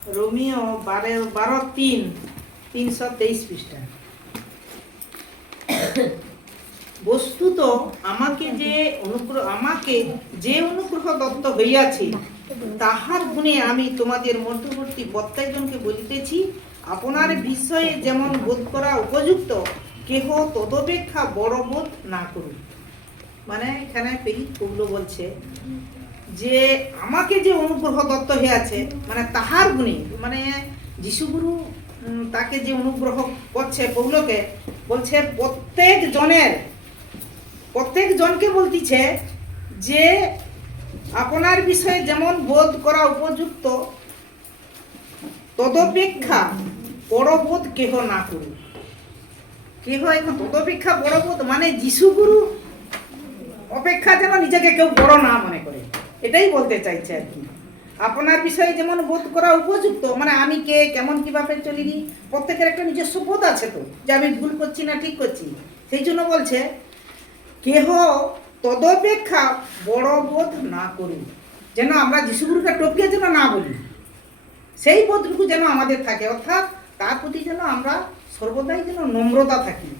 Romeo 12:3 পৃষ্ঠা। বস্তুত আমাকে যে অনুগ্রহ দত্ত হইয়াছে তাহার গুণে আমি তোমাদের মধ্যবর্তী প্রত্যেকজনকে বলিতেছি, আপনার বিষয়ে যেমন বোধ করা উপযুক্ত কেহ তদপেক্ষা বড় বোধ না করুন। মানে এখানে পৌল বলছে যে আমাকে যে অনুগ্রহ দত্ত হইয়াছে মানে তাহার গুণে, মানে যিশুগুরু তাকে যে অনুগ্রহ করছে পৌলকে, বলছে প্রত্যেক জনকে বলতিছে যে আপনার বিষয়ে যেমন বোধ করা উপযুক্ত তদপেক্ষা বড় বোধ কেহ না করুক। কেহ এখন তদপেক্ষা বড় বোধ মানে যিশুগুরু অপেক্ষা যেন নিজেকে কেউ বড় না মনে করে, এটাই বলতে চাইছে আর কি। আপনার বিষয়ে যেমন বোধ করা উপযুক্ত মানে আমি কে, কেমন কিভাবে চলিনি, প্রত্যেকের একটা নিজস্ব বোধ আছে তো, যে আমি ভুল করছি না ঠিক করছি। সেই জন্য বলছে কেহ তদপেক্ষা বড় বোধ না করুন, যেন আমরা যিশুগুরুকে টপকে যেন না বলি, সেই বোধটুকু যেন আমাদের থাকে, অর্থাৎ তার প্রতি যেন আমরা সর্বদাই যেন নম্রতা থাকি।